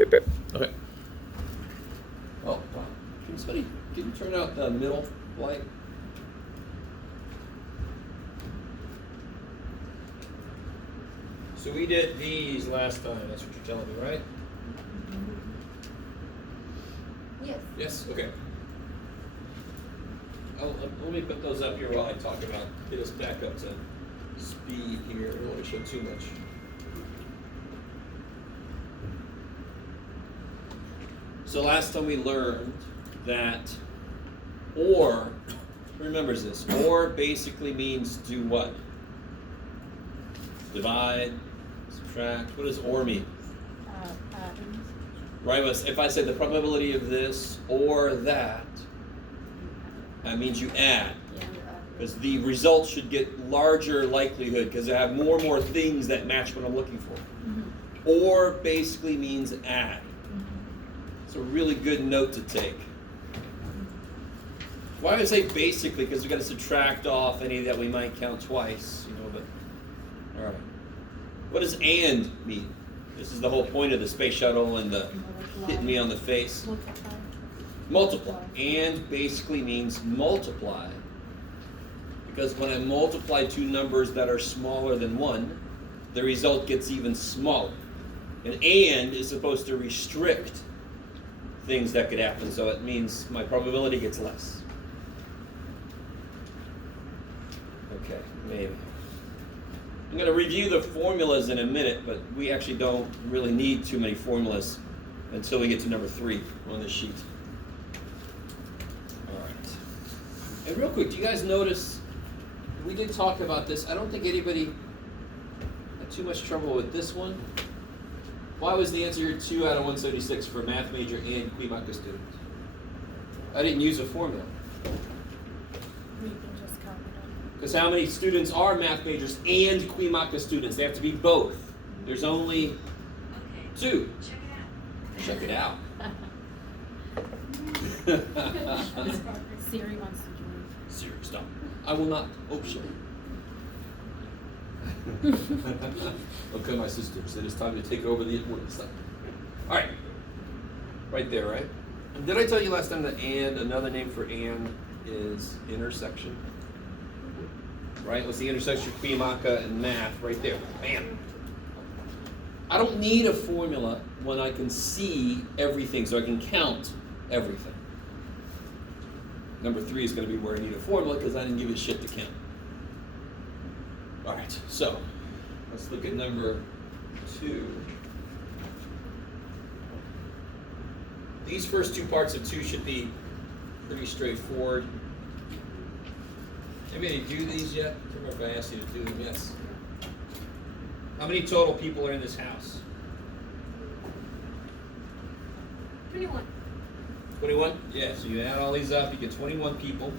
Beep, beep. Okay. Oh, wow. Can you turn out the middle light? So we did these last time, that's what you're telling me, right? Yes. Yes, okay. Let me put those up here while I talk about, get us back up to speed here. I don't want to show too much. So last time we learned that OR, who remembers this? OR basically means do what? Divide, subtract. What does OR mean? Right, if I said the probability of this or that, that means you add. Because the result should get larger likelihood because I have more and more things that match what I'm looking for. Or basically means add. It's a really good note to take. Why do I say basically? Because we've got to subtract off any that we might count twice, but all right. What does and mean? This is the whole point of the space shuttle and the hitting me on the face. Multiply. And basically means multiply. Because when I multiply two numbers that are smaller than 1, the result gets even smaller. And is supposed to restrict things that could happen, so it means my probability gets less. Okay, maybe. I'm going to review the formulas in a minute, but we actually don't really need too many formulas until we get to number 3 on the sheet. All right. And real quick, do you guys notice, we did talk about this. I don't think anybody had too much trouble with this one. Why was the answer 2 out of 176 for math major and Cuyamaca students? I didn't use a formula. Because how many students are math majors and Cuyamaca students? They have to be both. There's only 2. Check it out. Siri wants to join. Siri, stop. I will not. Oh, shit. Okay, my sisters, it is time to take over the important stuff. All right. Right there, right? Did I tell you last time that another name for and is intersection? Right? What's the intersection of Cuyamaca and math? Right there. Bam. I don't need a formula when I can see everything, so I can count everything. Number 3 is going to be where I need a formula because I didn't give you shit to count. All right, so let's look at number 2. These first 2 parts of 2 should be pretty straightforward. Anybody do these yet? I don't remember if I asked you to do them. Yes. How many total people are in this house? 21. 21? Yeah, so you add all these up, you get 21 people.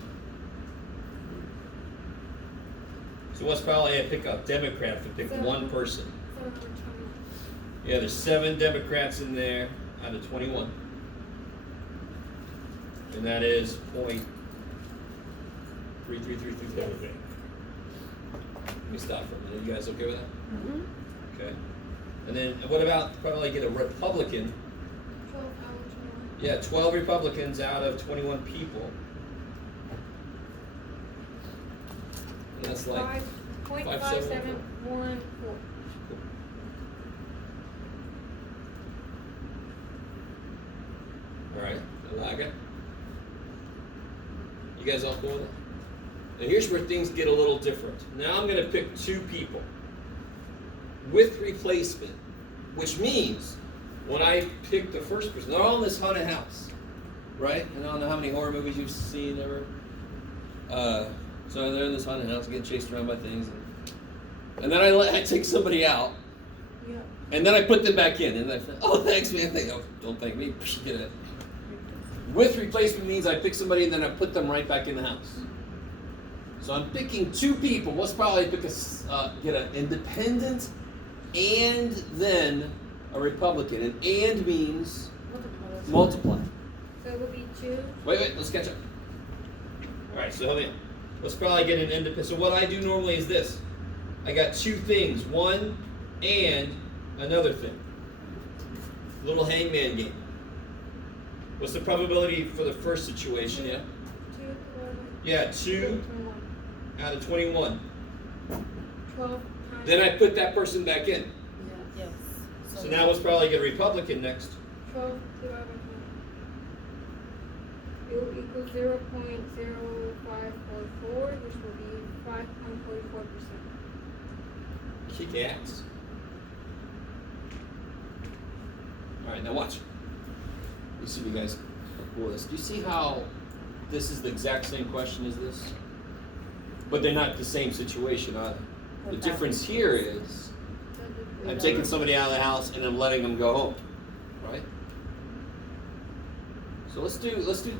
So what's probably, I pick a Democrat if I pick 1 person. Yeah, there's 7 Democrats in there out of 21. And that is 0.3333. Let me stop for a minute. You guys okay with that? Mm-hmm. Okay. And then what about probably get a Republican? 12 out of 21. Yeah, 12 Republicans out of 21 people. And that's like 5.5714. All right, I like it. You guys all cool with that? And here's where things get a little different. Now I'm going to pick 2 people with replacement, which means when I pick the first person, they're all in this haunted house, right? And I don't know how many horror movies you've seen ever. So they're in this haunted house getting chased around by things. And then I take somebody out. Yeah. And then I put them back in. And I say, oh, thanks, man. Don't thank me. Get it. With replacement means I pick somebody and then I put them right back in the house. So I'm picking 2 people. Let's probably pick get an independent and then a Republican. And means multiply. So it would be 2. Wait, let's catch up. All right, so help me out. Let's probably get an independent. So what I do normally is this. I got 2 things. 1 and another thing. Little hangman game. What's the probability for the first situation? Yeah. 2, 11. Yeah, 2 21. out of 21. 12 times. Then I put that person back in. Yes. So now let's probably get a Republican next. 12 divided by 20. It will equal 0.0544, which will be 5.44%. Kick ass. Alright, now watch. You see, you guys are cool with this. Do you see how this is the exact same question as this? But they're not the same situation either. The difference here is I'm taking somebody out of the house and I'm letting them go home. Right? So let's do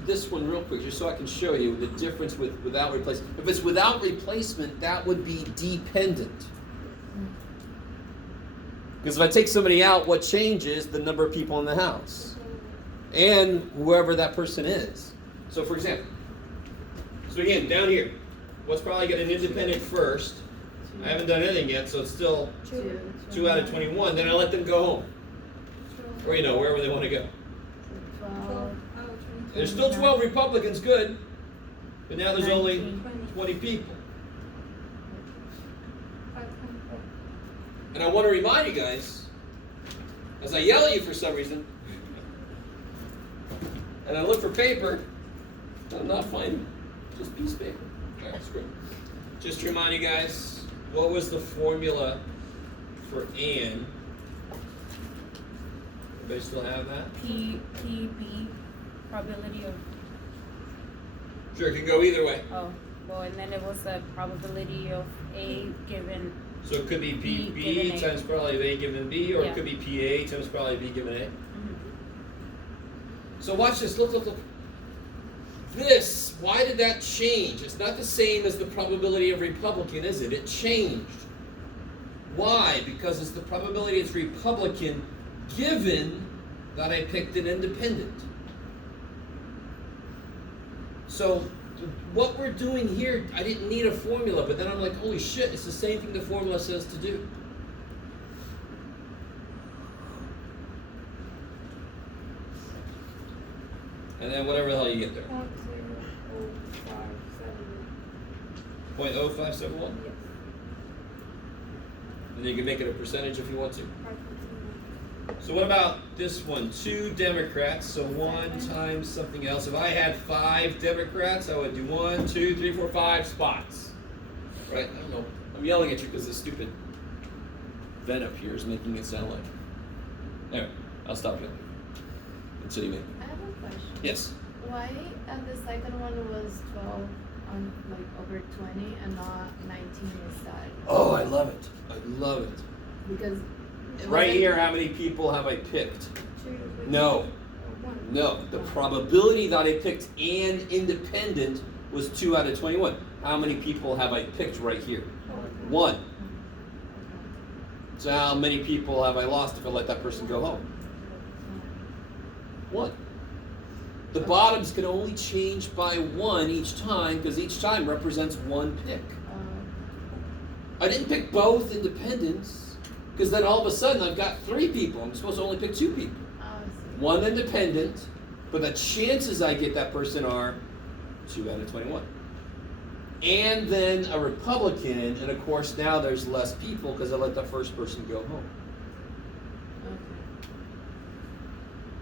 this one real quick, just so I can show you the difference with without replacement. If it's without replacement, that would be dependent. Because if I take somebody out, what changes? The number of people in the house. And whoever that person is. So for example, so again, down here, what's probably got an independent first? I haven't done anything yet, so it's still 2 out of 21. Then I let them go home. Or, wherever they want to go. 12 out of 20. There's still 12 Republicans, good. But now there's only 20 people. 5.4. And I want to remind you guys, as I yell at you for some reason, and I look for paper, I'm not finding just piece of paper. All right, screw it. Just to remind you guys, what was the formula for and? Everybody still have that? PB, probability of, Sure, it can go either way. and then it was a probability of A given, So it could be B PB given A. times probability of A given B, or it Yeah. could be PA times probability of B given A. So watch this, look. This, why did that change? It's not the same as the probability of Republican, is it? It changed. Why? Because it's the probability it's Republican given that I picked an independent. So what we're doing here, I didn't need a formula, but then I'm like, holy shit, it's the same thing the formula says to do. And then whatever the hell you get there. 0.0571. 0.0571? Yes. And then you can make it a percentage if you want to. 5.29. So what about this one? 2 Democrats, so 1 times something else. If I had 5 Democrats, I would do 1, 2, 3, 4, 5 spots. Right? I don't know. I'm yelling at you because the stupid vent up here is making it sound like. Anyway, I'll stop yelling. Until you make. I have a question. Yes. Why the second one was 12 on over 20 and not 19 instead? Oh, I love it. I love it. Because it Right wasn't- here, how many people have I picked? 2. No. 1. No, the probability that I picked and independent was 2 out of 21. How many people have I picked right here? 1. So how many people have I lost if I let that person go home? 1. The bottoms can only change by 1 each time because each time represents 1 pick. I didn't pick both independents because then all of a sudden I've got 3 people. I'm supposed to only pick 2 people. I see. 1 independent, but the chances I get that person are 2 out of 21. And then a Republican, and of course now there's less people because I let the first person go home. Okay.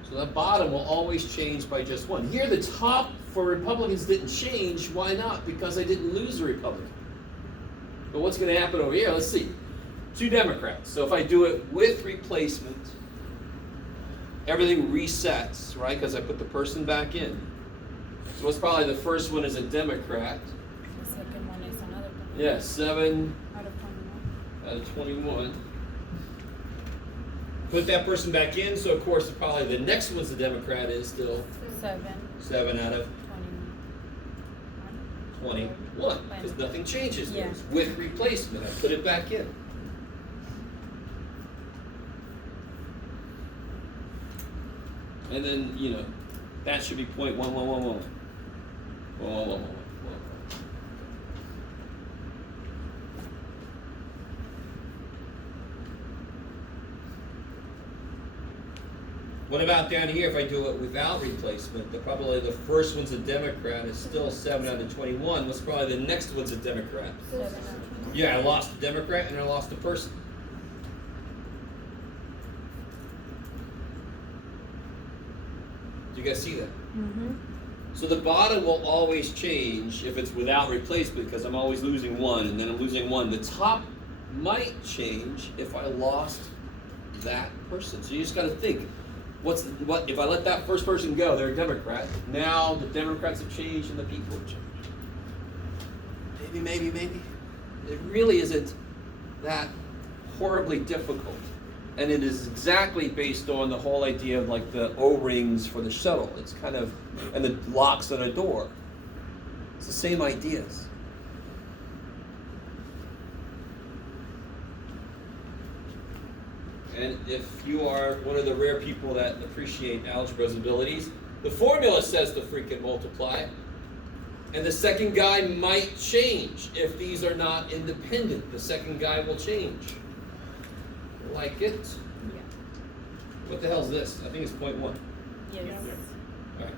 So that bottom will always change by just 1. Here the top for Republicans didn't change. Why not? Because I didn't lose a Republican. But what's going to happen over here? Let's see. 2 Democrats. So if I do it with replacement, everything resets, right? Because I put the person back in. So what's probably the first one is a Democrat. the second one is another one. Yeah, 7 Out of 21. out of 21. Put that person back in, so of course probably the next one's the Democrat is still 7, 7 out of 21. 21, because nothing changes there. Yeah. It's with replacement, I put it back in. And then, that should be 0.1111. 11111. What about down here if I do it without replacement? Probably the first one's a Democrat is still 7 out of 21. What's probably the next one's a Democrat? 7 out of 21. Yeah, I lost a Democrat and I lost a person. Do you guys see that? Mm-hmm. So the bottom will always change if it's without replacement because I'm always losing one and then I'm losing one. The top might change if I lost that person. So you just got to think, what if I let that first person go? They're a Democrat. Now the Democrats have changed and the people have changed. Maybe. It really isn't that horribly difficult. And it is exactly based on the whole idea of like the O-rings for the shuttle. It's kind of, and the locks on a door. It's the same ideas. And if you are one of the rare people that appreciate algebra's abilities, the formula says to freaking multiply. And the second guy might change if these are not independent. The second guy will change. Like it? Yeah. What the hell is this? I think it's 0.1. Yes. All right.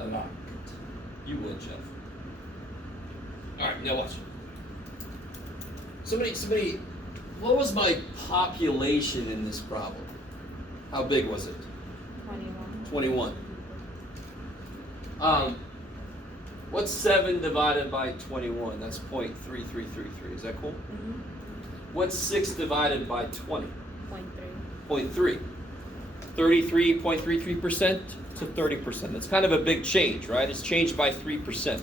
I like it. You would, Jeff. All right, now watch. Somebody, what was my population in this problem? How big was it? 21. 21. What's 7 divided by 21? That's 0.3333. Is that cool? Mm-hmm. What's 6 divided by 20? 0.3. 0.3. 33.33% to 30%. That's kind of a big change, right? It's changed by 3%.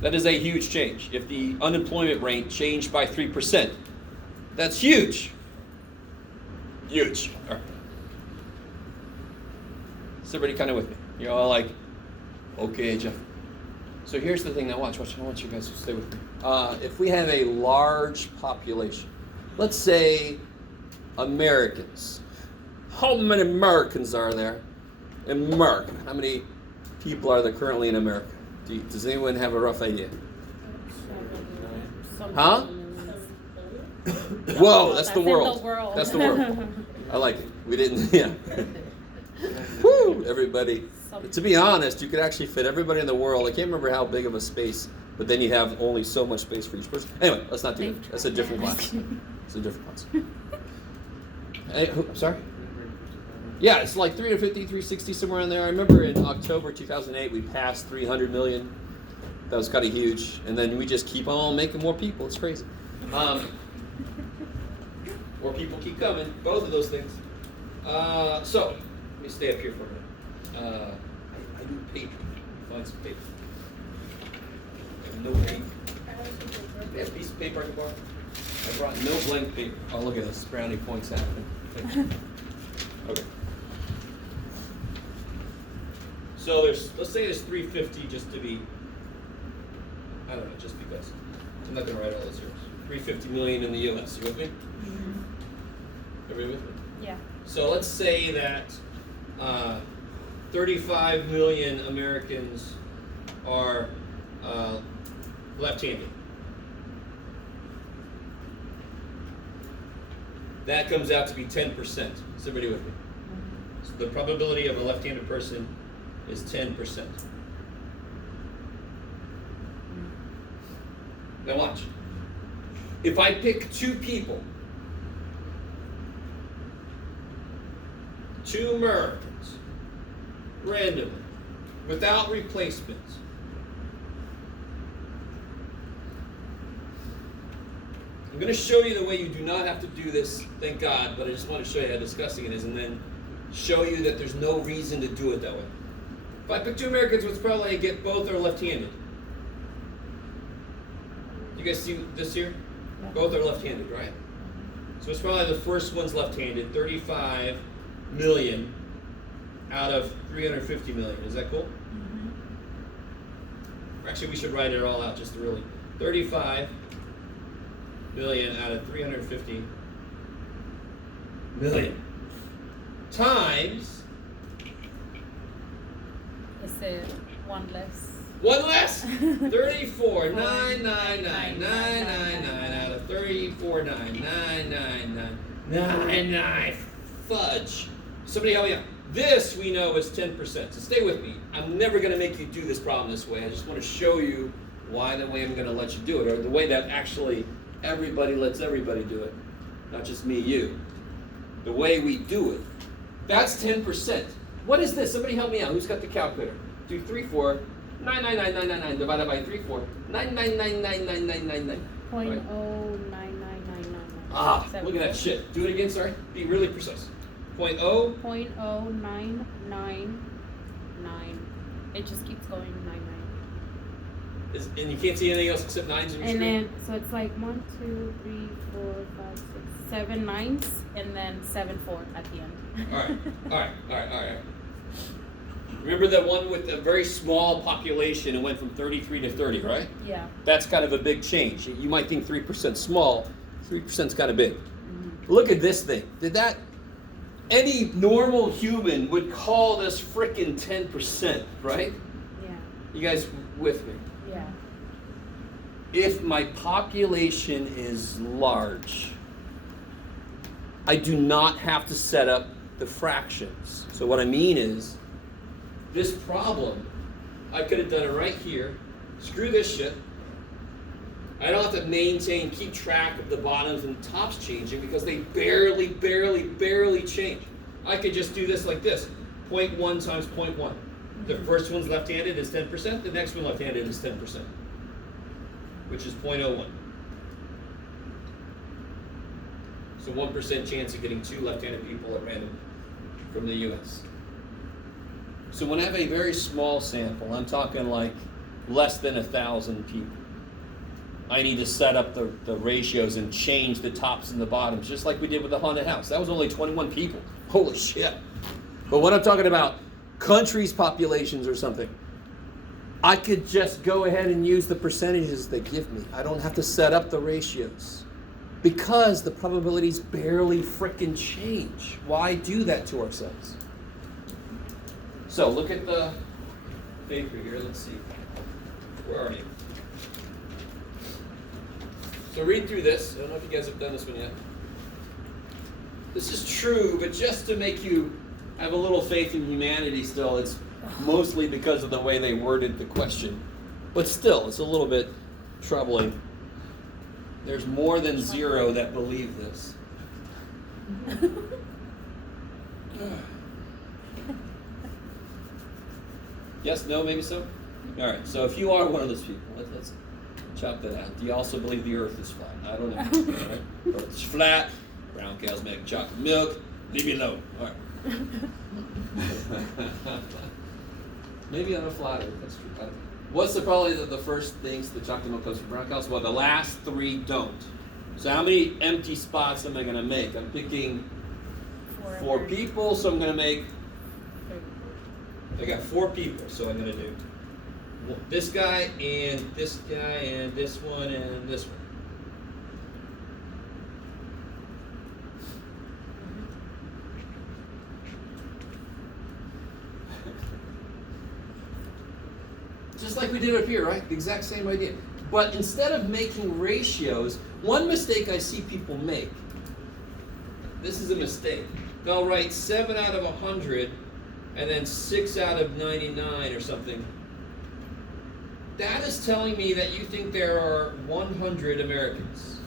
That is a huge change. If the unemployment rate changed by 3%, that's huge. Huge. All right. Is everybody kind of with me? You're all like, okay, Jeff. So here's the thing. Now watch. I want you guys to stay with me. If we have a large population, let's say Americans. How many Americans are there in America? How many people are there currently in America? Does anyone have a rough idea? Huh? Whoa, that's the world. That's the world. I like it. We didn't, yeah. Woo, everybody. To be honest, you could actually fit everybody in the world. I can't remember how big of a space, but then you have only so much space for each person. Anyway, let's not do that. That's a different class. It's a different class. Hey, I'm sorry? Yeah, it's like 350, 360, somewhere in there. I remember in October 2008, we passed 300 million. That was kind of huge. And then we just keep on making more people. It's crazy. More people keep coming. Both of those things. So, let me stay up here for a minute. I need paper. Find some paper. No paper. Do you have a piece of paper I can borrow? I brought no blank paper. Oh, look at this. Brownie points happening. Okay. So let's say there's 350 just to be, I don't know, just because. I'm not going to write all those zeros. 350 million in the U.S. You with me? Mm-hmm. Everybody with me? Yeah. So let's say that 35 million Americans are left-handed. That comes out to be 10%. Is everybody with me? So the probability of a left-handed person is 10%. Now watch. If I pick two people, two Americans, randomly, without replacements, I'm going to show you the way you do not have to do this, thank God, but I just want to show you how disgusting it is and then show you that there's no reason to do it that way. If I pick two Americans, what's probably I get both are left-handed. You guys see this here? Yeah. Both are left-handed, right? So it's probably the first one's left-handed, 35 million out of 350 million. Is that cool? Mm-hmm. Actually, we should write it all out just to really. 35 million out of 350 million times Is it one less? one less 34 99999 out of 34.9999999. Fudge. Somebody help me out. This we know is 10%. So stay with me. I'm never going to make you do this problem this way. I just want to show you why the way I'm going to let you do it, or the way that actually everybody lets everybody do it, not just me, you. The way we do it. That's 10%. What is this? Somebody help me out. Who's got the calculator? 2, 3, 4, 99999 divided by 3, 4, 9999999. Point oh 99999. Ah, look at that shit. Do it again, sorry. Be really precise. Point oh. 0.0999. It just keeps going 99. And you can't see anything else except nines on your And screen? then so it's like 1, 2, 3, 4, 5, 6, 7 nines, and then 7 4 at the end. All right. Remember that one with a very small population, it went from 33 to 30, right? Yeah. That's kind of a big change. You might think 3% small, 3% is kind of big. Mm-hmm. Look at this thing. Any normal human would call this frickin' 10%, right? Yeah. You guys with me? Yeah. If my population is large, I do not have to set up the fractions. So what I mean is, this problem, I could have done it right here. Screw this shit. I don't have to keep track of the bottoms and tops changing because they barely change. I could just do this like this. 0.1 times 0.1. The first one's left-handed is 10%. The next one left-handed is 10%, which is 0.01. So 1% chance of getting 2 left-handed people at random from the US. So when I have a very small sample, I'm talking like less than 1,000 people, I need to set up the ratios and change the tops and the bottoms, just like we did with the haunted house. That was only 21 people. Holy shit. But when I'm talking about countries' populations or something, I could just go ahead and use the percentages they give me. I don't have to set up the ratios because the probabilities barely frickin' change. Why do that to ourselves? So look at the paper here. Let's see. Where are you? So read through this. I don't know if you guys have done this one yet. This is true, but just to make you have a little faith in humanity still, it's mostly because of the way they worded the question. But still, it's a little bit troubling. There's more than 0 that believe this. Yes, no, maybe so? All right, so if you are one of those people, let's chop that out. Do you also believe the earth is flat? I don't know. All right? Earth is flat. Brown cows make chocolate milk. Leave me alone. All right. Maybe on a flat earth, that's true. What's probably the first things the chocolate milk comes from brown cows? Well, the last 3 don't. So how many empty spots am I going to make? I'm picking 4 people, so I'm going to make... I got 4 people, so I'm going to do this guy and this guy and this one and this one. Just like we did up here, right? The exact same idea. But instead of making ratios, one mistake I see people make, this is a mistake. They'll write 7 out of 100 and then 6 out of 99 or something. That is telling me that you think there are 100 Americans.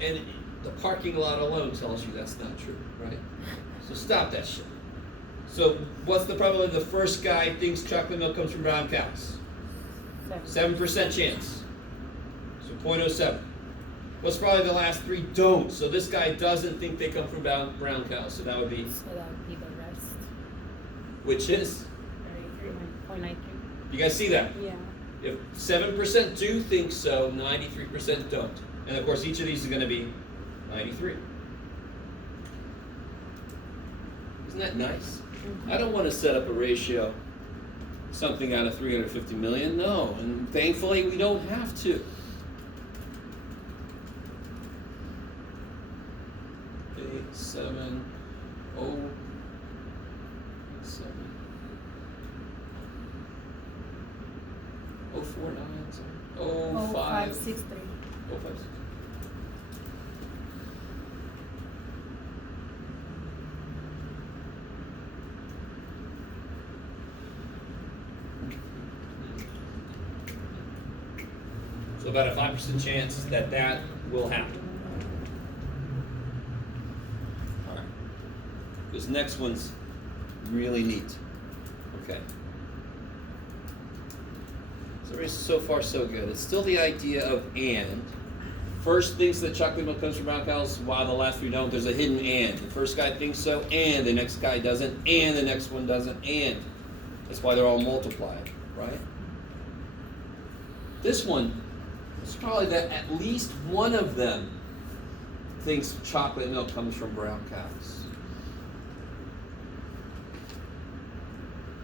And the parking lot alone tells you that's not true, right? So stop that shit. So what's the probability the first guy thinks chocolate milk comes from brown cows? 7% chance. So 0.07. What's probably the last 3 don't? So this guy doesn't think they come from brown cows. So that would be... So that would be the rest. Which is? 33.93. You guys see that? Yeah. If 7% do think so, 93% don't. And of course, each of these is going to be 93. Isn't that nice? I don't want to set up a ratio, something out of 350 million. No, and thankfully we don't have to. 8, 7, 0, 7, 0, 4, 9, 0, 5, 563. 056. So about a 5% chance that that will happen. All right. This next one's really neat. Okay. So far, so good. It's still the idea of and. First thinks that chocolate milk comes from brown cows, while the last three don't. There's a hidden and. The first guy thinks so, and the next guy doesn't, and the next one doesn't, and. That's why they're all multiplied, right? This one, it's probably that at least one of them thinks chocolate milk comes from brown cows.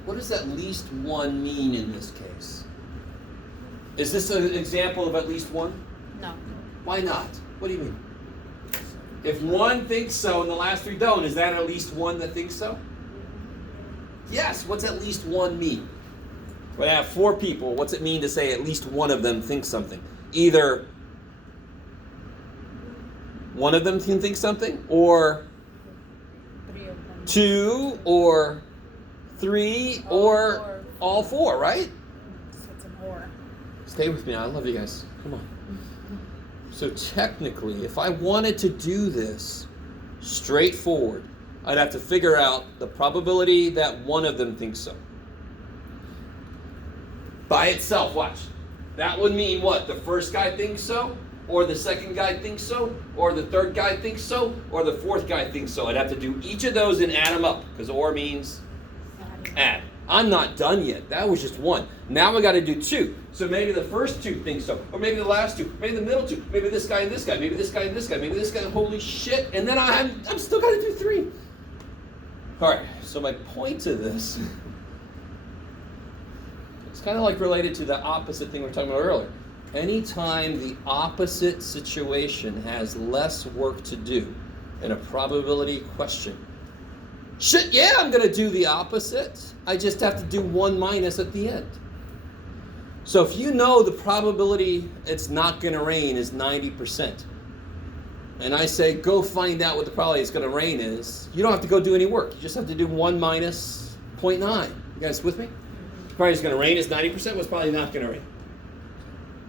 What does at least one mean in this case? Is this an example of at least one? No. Why not? What do you mean? If one thinks so and the last three don't, is that at least one that thinks so? Yes. What's at least one mean? When I have four people, what's it mean to say at least one of them thinks something? Either one of them can think something, or 3 of them. two, or three, or all four, right? So it's an or. Stay with me. I love you guys. Come on. So technically, if I wanted to do this straightforward, I'd have to figure out the probability that one of them thinks so. By itself, watch. That would mean what? The first guy thinks so, or the second guy thinks so, or the third guy thinks so, or the fourth guy thinks so. I'd have to do each of those and add them up, because or means add. I'm not done yet. That was just one. Now I got to do two. So maybe the first two think so, or maybe the last two, maybe the middle two, maybe this guy and this guy, maybe this guy and this guy, maybe this guy. Holy shit! And then I'm still got to do three. All right. So my point to this, it's kind of like related to the opposite thing we were talking about earlier. Anytime the opposite situation has less work to do in a probability question, shit, yeah, I'm going to do the opposite. I just have to do 1 minus at the end. So if you know the probability it's not going to rain is 90%, and I say go find out what the probability it's going to rain is, you don't have to go do any work. You just have to do 1 minus 0.9. You guys with me? The probability it's going to rain is 90%. What's probably not going to rain?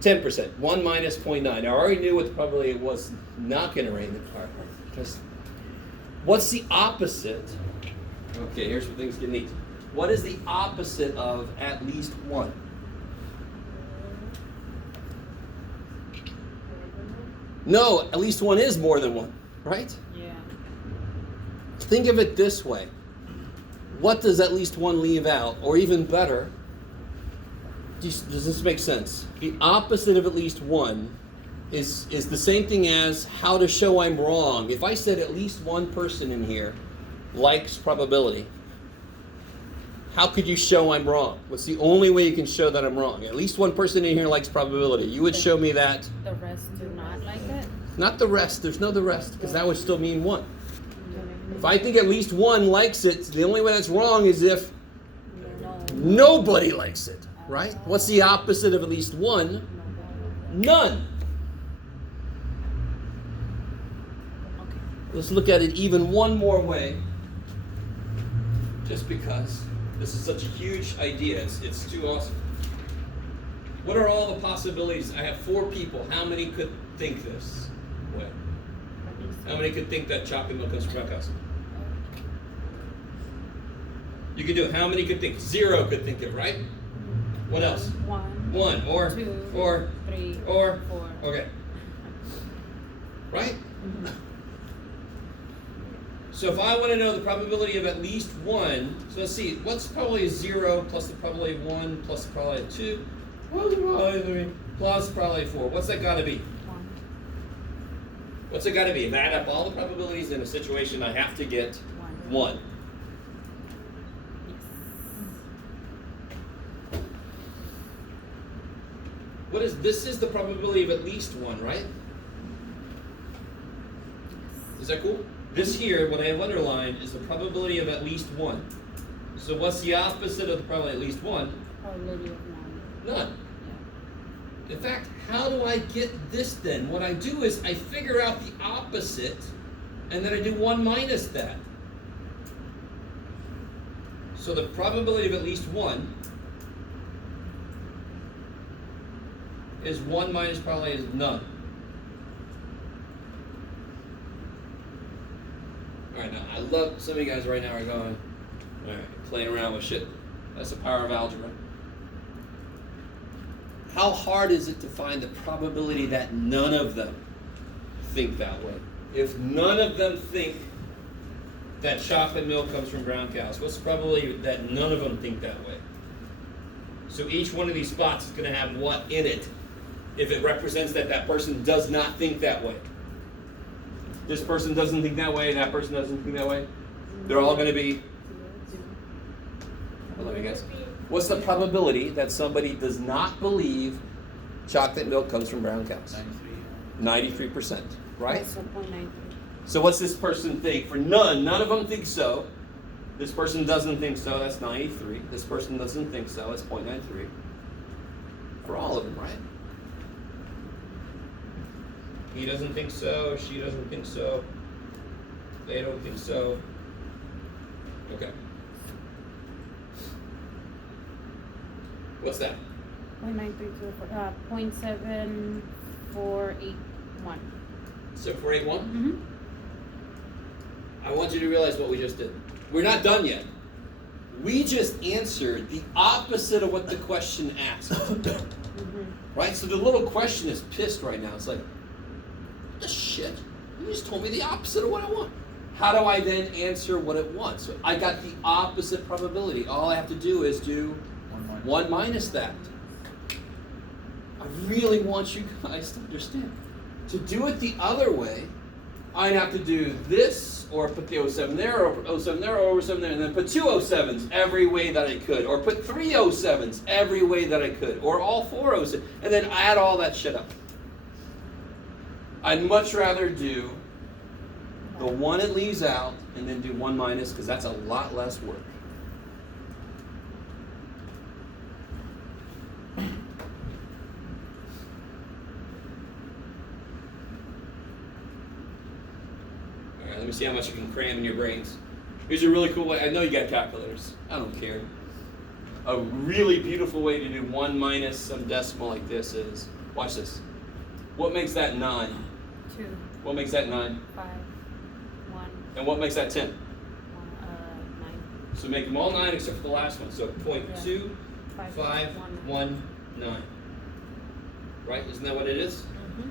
10%. 1 minus 0.9. I already knew what the probability it was not going to rain. Because what's the opposite? Okay, here's where things get neat. What is the opposite of at least one? No, at least one is more than one, right? Yeah. Think of it this way. What does at least one leave out? Or even better, does this make sense? The opposite of at least one is the same thing as how to show I'm wrong. If I said at least one person in here likes probability, how could you show I'm wrong? What's the only way you can show that I'm wrong? At least one person in here likes probability. You would show me that. The rest do not like it? Not the rest. There's no the rest, because that would still mean one. If I think at least one likes it, the only way that's wrong is if nobody likes it, right? What's the opposite of at least one? None. Okay. Let's look at it even one more way. Just because this is such a huge idea. It's too awesome. What are all the possibilities? I have 4 people. How many could think this way? How many could think that chocolate milk comes from brown cows? You could do it. How many could think? 0 could think it, right? What else? 1 or 2 or 3 or 4. Okay. Right? So if I want to know the probability of at least 1, so let's see, what's the probability of 0 plus the probability of 1 plus the probability of 2 plus the probability of 3 plus the probability of 4? What's that got to be? 1. What's it got to be? If I add up all the probabilities in a situation, I have to get 1. What is this? Is the probability of at least 1, right? Is that cool? This here, what I have underlined, is the probability of at least 1. So what's the opposite of the probability of at least 1? Probability of none. None. Yeah. In fact, how do I get this then? What I do is I figure out the opposite, and then I do 1 minus that. So the probability of at least 1 is 1 minus probably is none. Alright, now I love, some of you guys right now are going, alright, playing around with shit. That's the power of algebra. How hard is it to find the probability that none of them think that way? If none of them think that chocolate milk comes from brown cows, what's the probability that none of them think that way? So each one of these spots is going to have what in it if it represents that that person does not think that way. This person doesn't think that way, and that person doesn't think that way. They're all going to be. I love you guys. What's the probability that somebody does not believe chocolate milk comes from brown cows? 93%, right? So 0.93. So what's this person think? For none of them think so. This person doesn't think so, that's 93. This person doesn't think so, that's 0.93. For all of them, right? He doesn't think so, she doesn't think so, they don't think so. Okay. What's that? 0.932, 0.7481. 7481? Mm-hmm. I want you to realize what we just did. We're not done yet. We just answered the opposite of what the question asked. Mm-hmm. Right? So the little question is pissed right now. It's like, what the shit? You just told me the opposite of what I want. How do I then answer what it wants? So I got the opposite probability. All I have to do is do 1 minus that. I really want you guys to understand. To do it the other way, I'd have to do this, or put the 07 there, or put 07 there, or 07 there, and then put 2 07s every way that I could, or put 3 07s every way that I could, or all 4 07s, and then add all that shit up. I'd much rather do the one it leaves out, and then do 1 minus, because that's a lot less work. Let me see how much you can cram in your brains. Here's a really cool way. I know you got calculators. I don't care. A really beautiful way to do 1 minus some decimal like this is, watch this. What makes that 9? 2, What makes that 9? 5, 1, And what makes that 10? 9. So make them all 9 except for the last one. So 0.2, 5, 1, 9. Right? Isn't that what it is? Mm-hmm.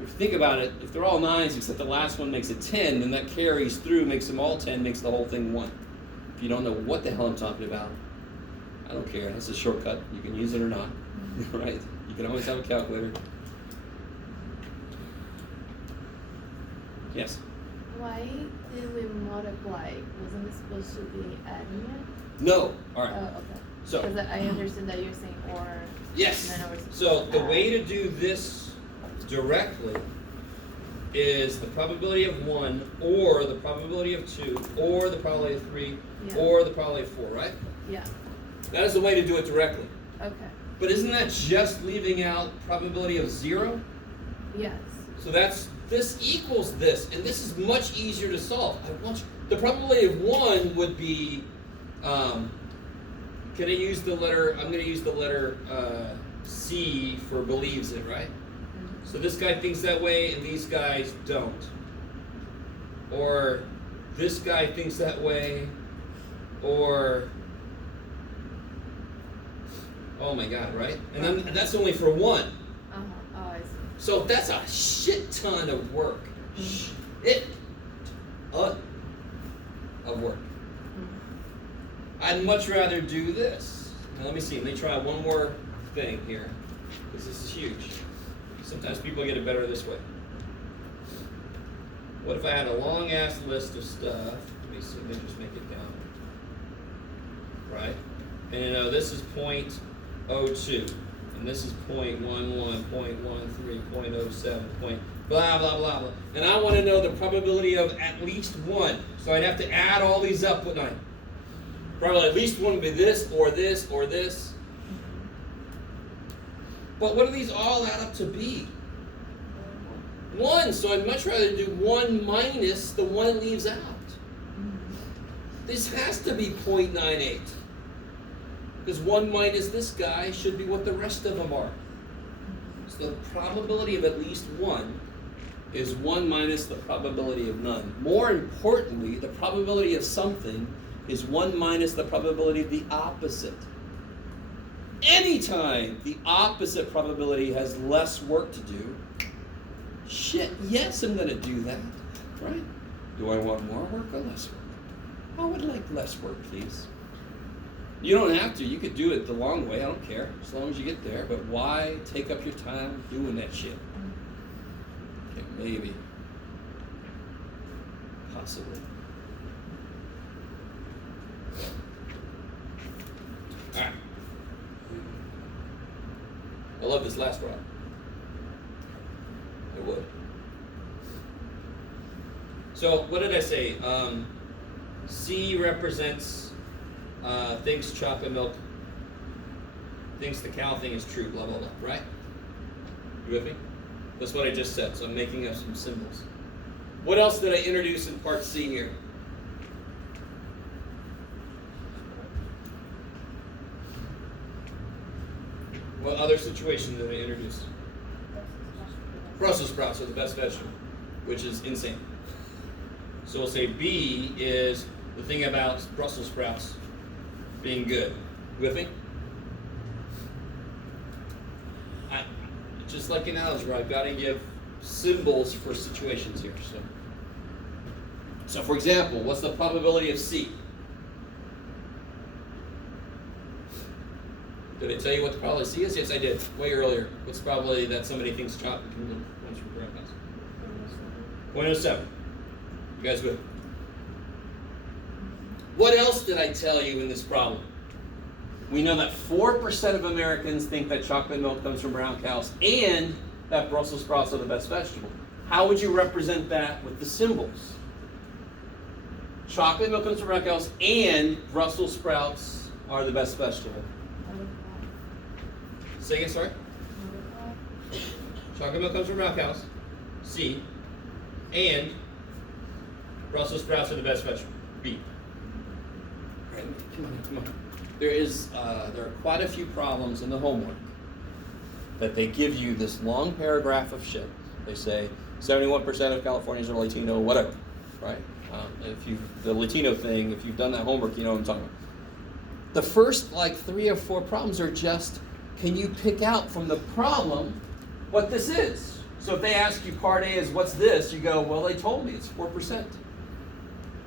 If you think about it, if they're all 9s except the last one makes it 10, then that carries through, makes them all 10, makes the whole thing 1. If you don't know what the hell I'm talking about, I don't care. That's a shortcut. You can use it or not. Right? You can always have a calculator. Yes? Why did we multiply? Wasn't it supposed to be adding it? No. All right. Oh, okay. So, Because I understand that you're saying or. yes. And then I was supposed So to the add. way to do this directly is the probability of 1, or the probability of 2, or the probability of 3, Yeah. or the probability of 4, right? Yeah. That is the way to do it directly. Okay. But isn't that just leaving out probability of 0? Yes. So that's, this equals this, and this is much easier to solve. I want you, the probability of 1 would be, can I use the letter, I'm going to use the letter C for believes it, right? So this guy thinks that way, and these guys don't. Or this guy thinks that way, or, oh my God, right? And then that's only for 1. Uh-huh. Oh, I see. So that's a shit ton of work. Of work. I'd much rather do this. Now let me see. Let me try one more thing here, because this is huge. Sometimes people get it better this way. What if I had a long ass list of stuff? Let me see. Let me just make it down. Right? And you know this is 0.02. And this is 0.11, 0.13, 0.07, blah, blah, blah, blah. And I want to know the probability of at least 1. So I'd have to add all these up, wouldn't I? Probably at least 1 would be this, or this, or this. But what do these all add up to be? 1. So I'd much rather do 1 minus the one it leaves out. This has to be 0.98. Because 1 minus this guy should be what the rest of them are. So the probability of at least 1 is 1 minus the probability of none. More importantly, the probability of something is 1 minus the probability of the opposite. Anytime the opposite probability has less work to do, shit, yes, I'm going to do that, right? Do I want more work or less work? I would like less work, please. You don't have to. You could do it the long way. I don't care, as long as you get there. But why take up your time doing that shit? Okay, maybe. Possibly. All right. I love this last one. I would. So, what did I say? C represents thinks chocolate milk, thinks the cow thing is true, blah, blah, blah, right? You with me? That's what I just said, so I'm making up some symbols. What else did I introduce in part C here? What other situation did I introduce? Brussels sprouts are the best vegetable, which is insane. So we'll say B is the thing about Brussels sprouts being good. With me? Just like in algebra, I've got to give symbols for situations here. So for example, what's the probability of C? Did I tell you what the probability of C is? Yes, I did. Way earlier. What's the probability that somebody thinks chocolate comes from grandpa's? 0.07. You guys with? What else did I tell you in this problem? We know that 4% of Americans think that chocolate milk comes from brown cows and that Brussels sprouts are the best vegetable. How would you represent that with the symbols? Chocolate milk comes from brown cows and Brussels sprouts are the best vegetable. Say again, sorry? Chocolate milk comes from brown cows. C. And Brussels sprouts are the best vegetable. B. Right, come on. There are quite a few problems in the homework that they give you this long paragraph of shit. They say 71% of Californians are Latino, whatever, right? The Latino thing, if you've done that homework, you know what I'm talking about. The first 3 or 4 problems are just, can you pick out from the problem what this is? So if they ask you part A is what's this, you go, well, they told me it's 4%.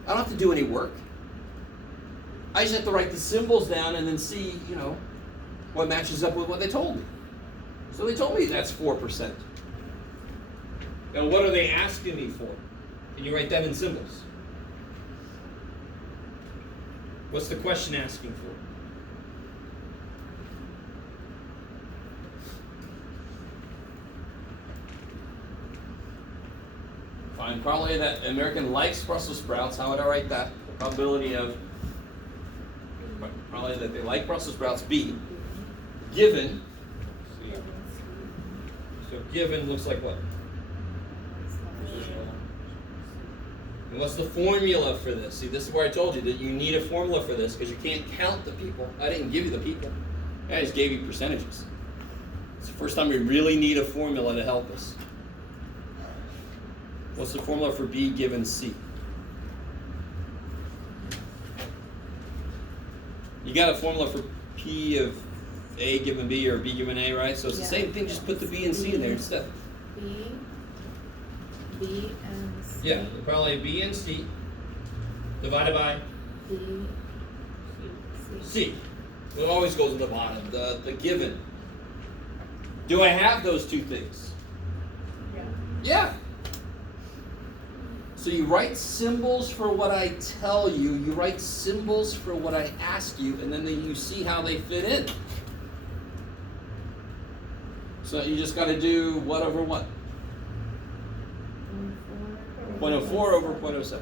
I don't have to do any work. I just have to write the symbols down and then see, what matches up with what they told me. So they told me that's 4%. Now what are they asking me for? Can you write that in symbols? What's the question asking for? Fine, probably that American likes Brussels sprouts. How would I write that? The probability of probably that they like Brussels sprouts. B. Given. So given looks like what? And what's the formula for this? See, this is where I told you that you need a formula for this because you can't count the people. I didn't give you the people. I just gave you percentages. It's the first time we really need a formula to help us. What's the formula for B given C? You got a formula for P of A given B or B given A, right? So it's the same thing, just put the B and C in there instead. B and C. Yeah, probably B and C divided by B, C. It always goes at the bottom, the given. Do I have those two things? Yeah. So you write symbols for what I tell you, you write symbols for what I ask you, and then you see how they fit in. So you just got to do what over what? 0.04 over 0.07.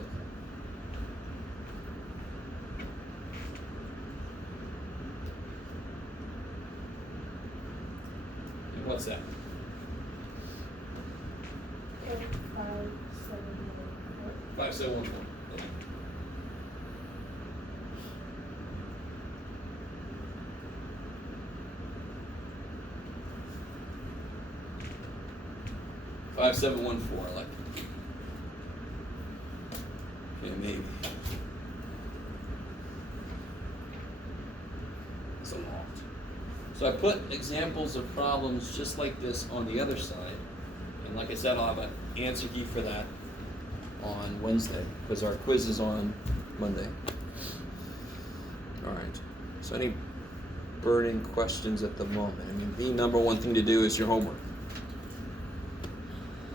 What's that? 5714. Okay. Five, 7, 1, 4. I like it. Okay, maybe. It's a lot. So I put examples of problems just like this on the other side. And like I said, I'll have an answer key for that on Wednesday, because our quiz is on Monday. All right. So any burning questions at the moment? I mean, the number one thing to do is your homework.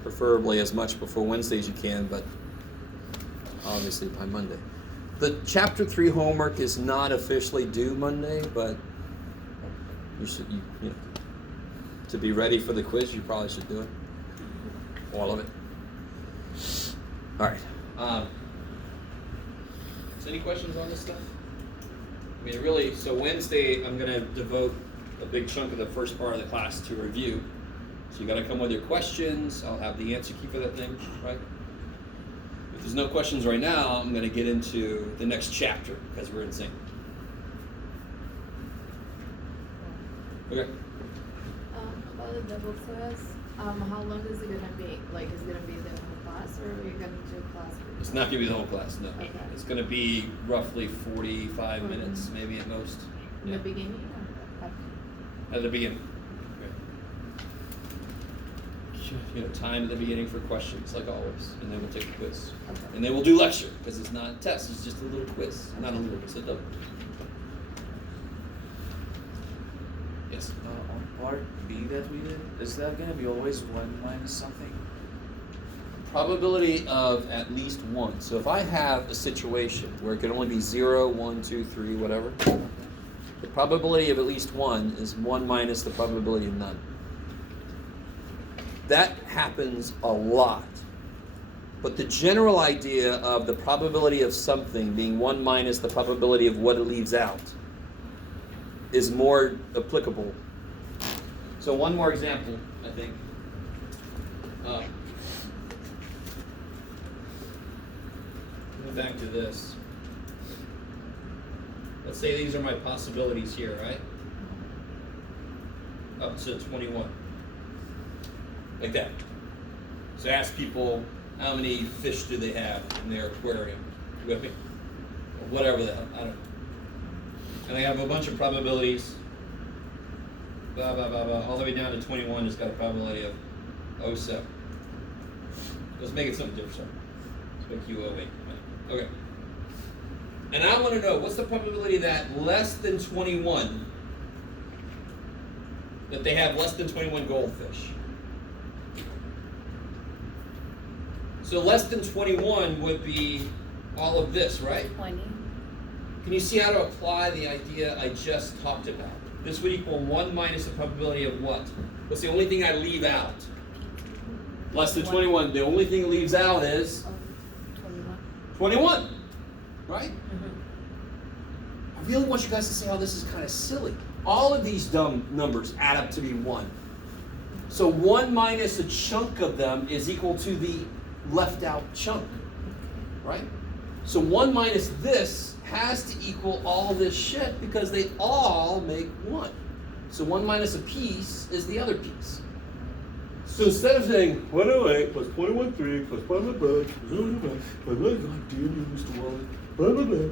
Preferably as much before Wednesday as you can, but obviously by Monday. The Chapter 3 homework is not officially due Monday, but you should, you know, to be ready for the quiz, you probably should do it. All of it. All right. So any questions on this stuff? I mean, really, so Wednesday, I'm going to devote a big chunk of the first part of the class to review. So you got to come with your questions. I'll have the answer key for that thing, right? If there's no questions right now, I'm going to get into the next chapter because we're in sync. Okay. About the double class, how long is it gonna be? Like, is it gonna be the whole class, or are you gonna do a class? It's not going to be the whole class, no. Okay. It's going to be roughly 45 minutes, maybe at most. In Yeah. the beginning or after? At the beginning. You know, time at the beginning for questions, like always, and then we'll take a quiz. Okay. And then we'll do lecture, because it's not a test, it's just a little quiz. Not a little, it's a double. Yes? On part B that we did, is that gonna be always 1 minus something? Probability of at least 1. So if I have a situation where it can only be 0, 1, 2, 3, whatever, the probability of at least 1 is 1 minus the probability of none. That happens a lot. But the general idea of the probability of something being 1 minus the probability of what it leaves out is more applicable. So one more example, I think. Go back to this. Let's say these are my possibilities here, right? Up to 21. Like that. So ask people how many fish do they have in their aquarium. You with me? Or whatever the hell, I don't know. And they have a bunch of probabilities. Blah, blah, blah, blah. All the way down to 21 has got a probability of 07. Let's make it something different. Let's make you 08. Okay. And I want to know, what's the probability that less than 21, that they have less than 21 goldfish? So less than 21 would be all of this, right? 20. Can you see how to apply the idea I just talked about? This would equal 1 minus the probability of what? What's the only thing I leave out? Less than 21. The only thing that leaves out is 21. Right? I really want you guys to see how this is kind of silly. All of these dumb numbers add up to be 1. So 1 minus a chunk of them is equal to the left out chunk, right? So 1 minus this has to equal all this shit because they all make 1. So 1 minus a piece is the other piece. So instead of saying 108 plus 21.3 plus blah blah blah, blah blah, God damn you, Mr. Wallet, blah blah blah,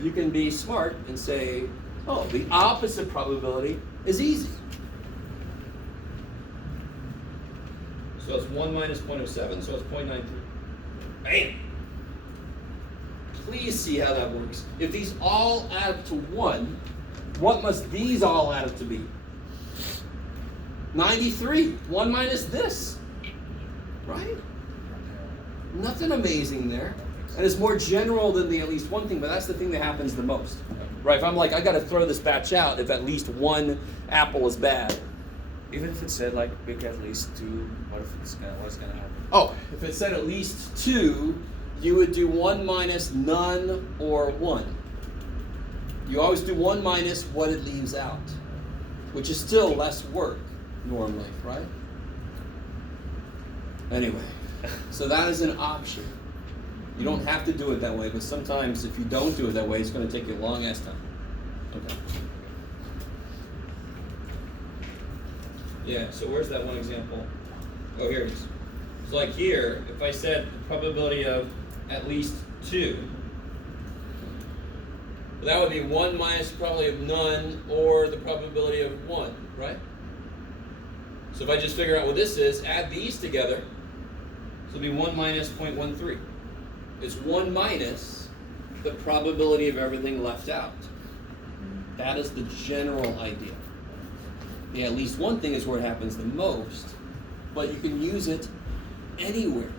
you can be smart and say, oh, the opposite probability is easy. So it's 1 minus 0.07, so it's 0.93. Bam! Please see how that works. If these all add up to 1, what must these all add up to be? 93. 1 minus this. Right? Nothing amazing there. And it's more general than the at least one thing, but that's the thing that happens the most. Right? If I'm like, I got to throw this batch out if at least one apple is bad. Even if it said like pick at least 2, what's gonna happen? Oh, if it said at least 2, you would do 1 minus none or 1. You always do 1 minus what it leaves out, which is still less work. normally, right? Anyway, so that is an option. You don't have to do it that way, but sometimes if you don't do it that way, it's going to take you a long ass time. Okay. Yeah, so where's that one example? Oh, here it is. So like here, if I said the probability of at least 2, that would be 1 minus the probability of none or the probability of 1, right? So if I just figure out what this is, add these together, so it'll be 1 minus 0.13. It's 1 minus the probability of everything left out. That is the general idea. The at least one thing is where it happens the most, but you can use it anywhere.